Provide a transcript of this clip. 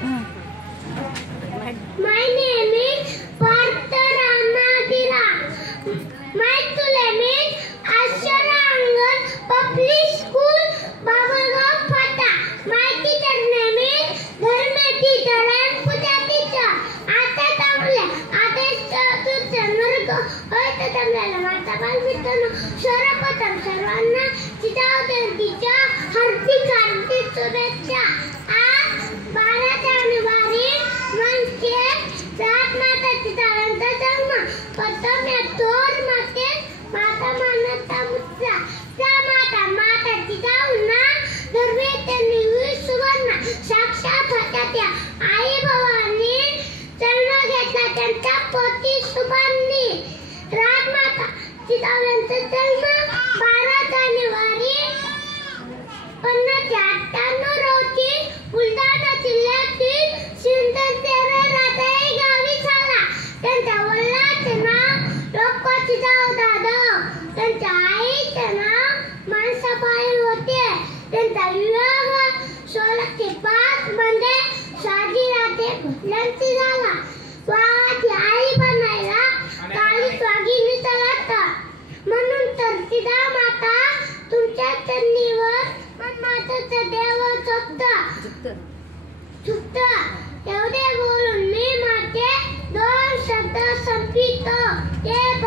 My name is Partha Ramadira. My school name is Asharangan Public School, Babalgaon, Pata. My teacher name is Dharma teacher and Puja teacher. आता थांबले आदेश तुझे नरक होते थांबलेला माता बालमित्रांनो सर्वप्रथम सर्वांना चितावतीच्या हार्दिक शुभेच्छा. आज 12 जानेवारी म्हणजे राजमाता जिजाऊंचा जन्म. प्रथम या थोर माते माता मानता मुद्रा त्या माता जिजाऊंना दुर्वे त्यांनी सुवर्ण साक्षात होत्या त्या आई भवानी जन्म घेतला त्यांच्या पोटी सुभांनी. राजमाता जिजाऊंचा जन्म 12 जानेवारी 1598 रोजी बुलढाणा जिल्ह्यातील सिंदखेड राजाई गावी झाला. त्यांच्या वडिलांचे नाव लोको जिजाऊ जाधव, त्यांच्या आईचे नाव मानसाबाई होते. त्यांचा विवाह 1605 मध्ये शहाजीराजे भोसलेंशी झाला. वाघाची आई बनायला काळीच वाघिणीचा लागतं. म्हणून तर जिजामाता तुमच्या चरणीवर मनमाताचं देव झुकत. एवढे बोलून मी माझे 2 शब्द संपवितो. जय